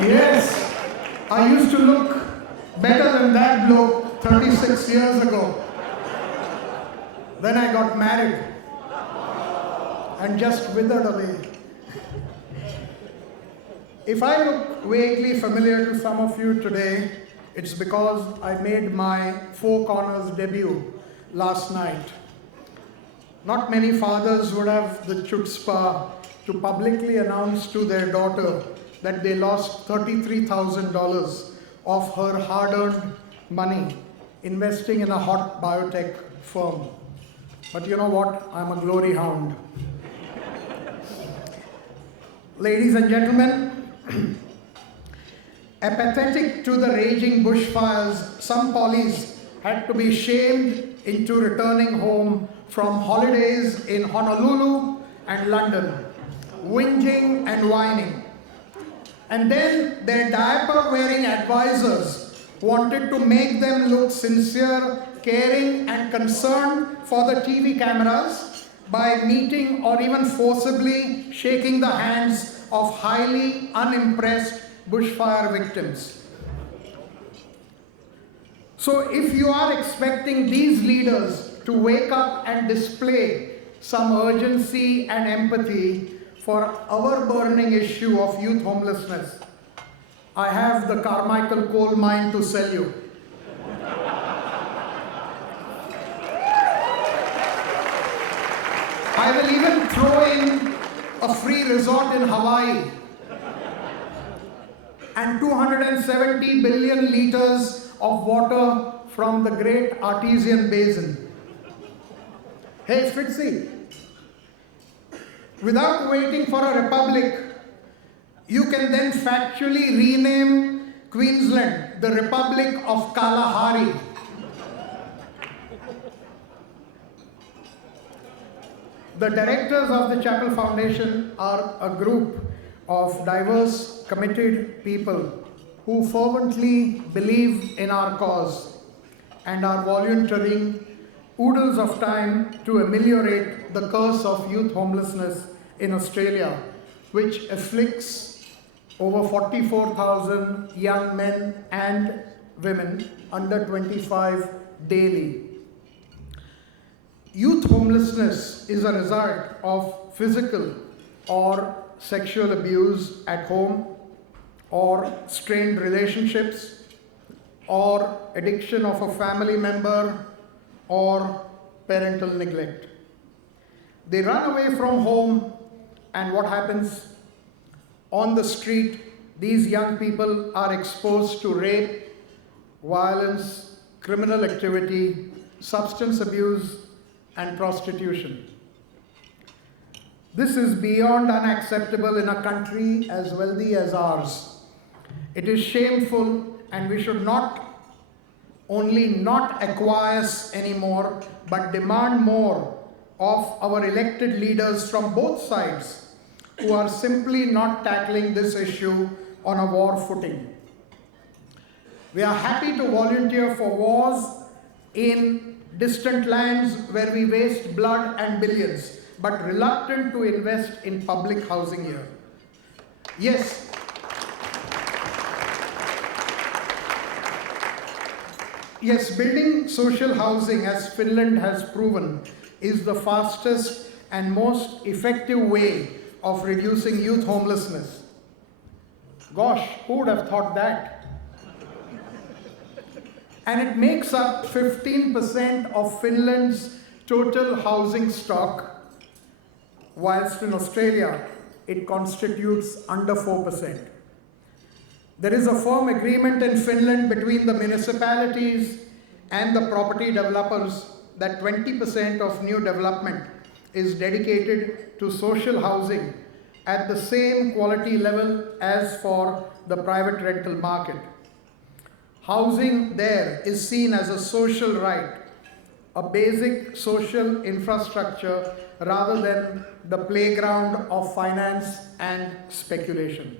Yes, I used to look better than that bloke 36 years ago. Then I got married and just withered away. If I look vaguely familiar to some of you today, it's because I made my Four Corners debut last night. Not many fathers would have the chutzpah to publicly announce to their daughter that they lost $33,000 of her hard-earned money investing in a hot biotech firm. But you know what? I'm a glory hound. Ladies and gentlemen, apathetic to the raging bushfires, some pollies had to be shamed into returning home from holidays in Honolulu and London, whinging and whining. And then their diaper-wearing advisors wanted to make them look sincere, caring, and concerned for the TV cameras by meeting or even forcibly shaking the hands of highly unimpressed bushfire victims. So if you are expecting these leaders to wake up and display some urgency and empathy for our burning issue of youth homelessness, I have the Carmichael coal mine to sell you. I will even throw in a free resort in Hawaii and 270 billion liters of water from the Great Artesian Basin. Hey, Fritzy, without waiting for a republic, you can then factually rename Queensland the Republic of Kalahari. The directors of the Chappell Foundation are a group of diverse, committed people who fervently believe in our cause and are volunteering oodles of time to ameliorate the curse of youth homelessness in Australia, which afflicts over 44,000 young men and women under 25 daily. Youth homelessness is a result of physical or sexual abuse at home, or strained relationships, or addiction of a family member, or parental neglect. They run away from home, and what happens? On the street, these young people are exposed to rape, violence, criminal activity, substance abuse, and prostitution. This is beyond unacceptable in a country as wealthy as ours. It is shameful, and we should not only not acquiesce anymore, but demand more of our elected leaders from both sides who are simply not tackling this issue on a war footing. We are happy to volunteer for wars in distant lands where we waste blood and billions, but reluctant to invest in public housing here. Yes, building social housing, as Finland has proven, is the fastest and most effective way of reducing youth homelessness. Gosh, who would have thought that? And it makes up 15% of Finland's total housing stock, whilst in Australia, it constitutes under 4%. There is a firm agreement in Finland between the municipalities and the property developers that 20% of new development is dedicated to social housing at the same quality level as for the private rental market. Housing there is seen as a social right, a basic social infrastructure rather than the playground of finance and speculation.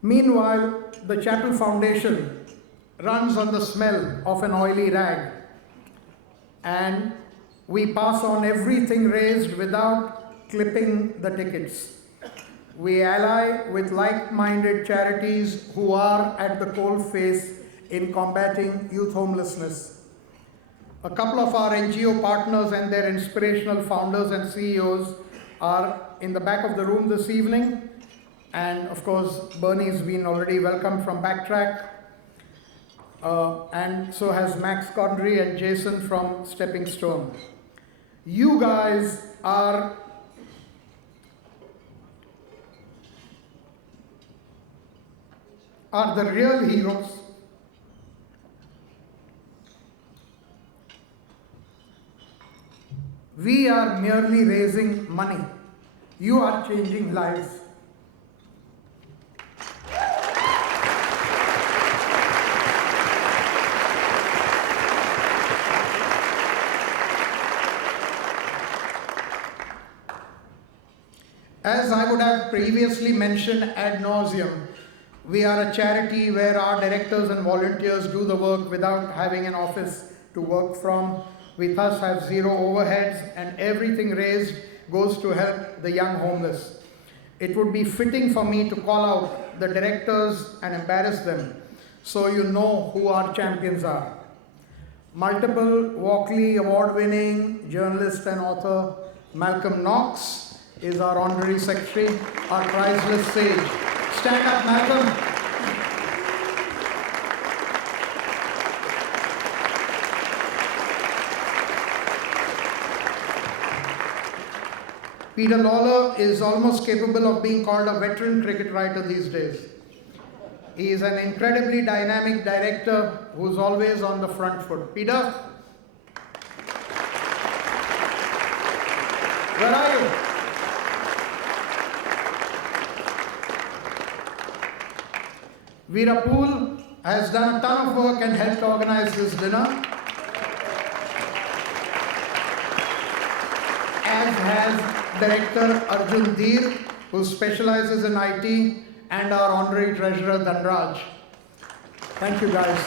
Meanwhile, the Chappell Foundation runs on the smell of an oily rag, and we pass on everything raised without clipping the tickets. We ally with like-minded charities who are at the coalface in combating youth homelessness. A couple of our NGO partners and their inspirational founders and CEOs are in the back of the room this evening. And of course, Bernie's been already welcomed from Backtrack. And so has Max Condry and Jason from Stepping Stone. You guys are the real heroes. We are merely raising money. You are changing lives. As I would have previously mentioned ad nauseum, we are a charity where our directors and volunteers do the work without having an office to work from. We thus have zero overheads, and everything raised goes to help the young homeless. It would be fitting for me to call out the directors and embarrass them so you know who our champions are. Multiple Walkley award-winning journalist and author Malcolm Knox is our honorary secretary, our prizeless sage. Stand up, Malcolm. Peter Lawler is almost capable of being called a veteran cricket writer these days. He is an incredibly dynamic director who's always on the front foot. Peter? Where are you? Veerapool has done a ton of work and helped organize this dinner, as has Director Arjun Dheer, who specializes in IT, and our honorary treasurer Dhanraj. Thank you, guys.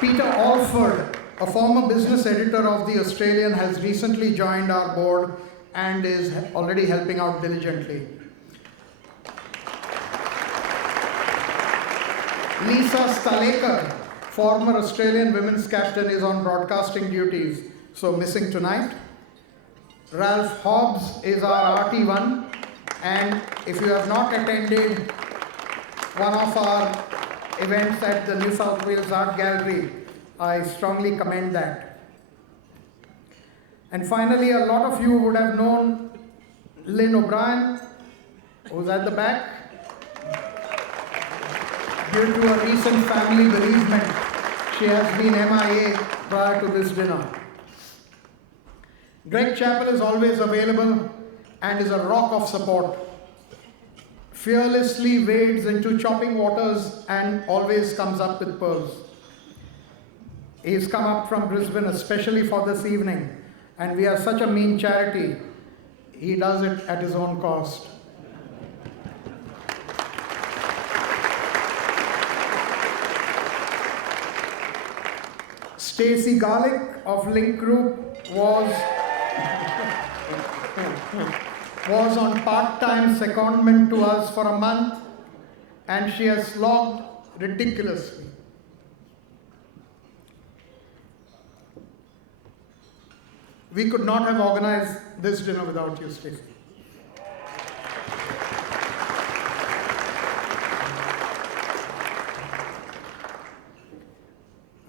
Peter Alford, a former business editor of The Australian, has recently joined our board and is already helping out diligently. Lisa Stalekar, former Australian women's captain, is on broadcasting duties, so missing tonight. Ralph Hobbs is our RT1, and if you have not attended one of our events at the New South Wales Art Gallery, I strongly commend that. And finally, a lot of you would have known Lynn O'Brien, who's at the back. Due to a recent family bereavement, she has been MIA prior to this dinner. Greg Chappell is always available and is a rock of support. Fearlessly wades into chopping waters and always comes up with pearls. He's come up from Brisbane especially for this evening, and we are such a mean charity, he does it at his own cost. Stacey Garlick of Link Group was on part-time secondment to us for a month, and she has slogged ridiculously. We could not have organized this dinner without you, Stacey.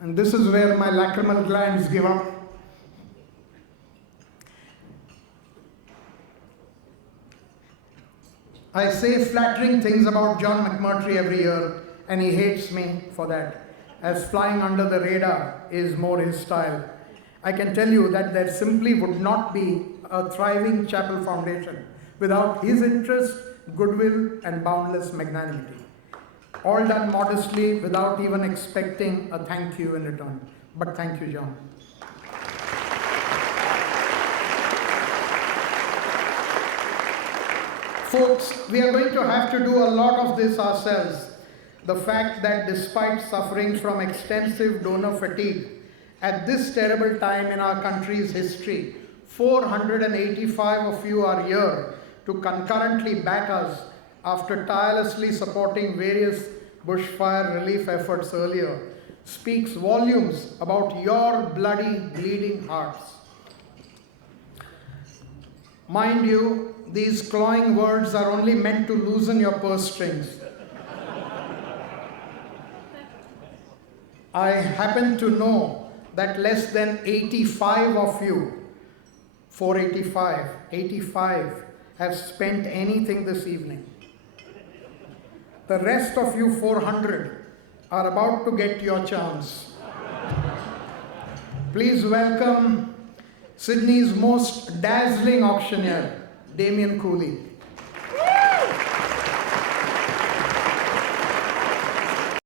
And this is where my lacrimal glands give up. I say flattering things about John McMurtry every year, and he hates me for that, as flying under the radar is more his style. I can tell you that there simply would not be a thriving Chappell Foundation without his interest, goodwill, and boundless magnanimity. All done modestly without even expecting a thank you in return. But thank you, John. Folks, we are going to have to do a lot of this ourselves. The fact that despite suffering from extensive donor fatigue, at this terrible time in our country's history, 485 of you are here to concurrently back us after tirelessly supporting various bushfire relief efforts earlier speaks volumes about your bloody, bleeding hearts. Mind you, these clawing words are only meant to loosen your purse strings. I happen to know that less than 85 of you, 85, have spent anything this evening. The rest of you 400 are about to get your chance. Please welcome Sydney's most dazzling auctioneer, Damien Cooley.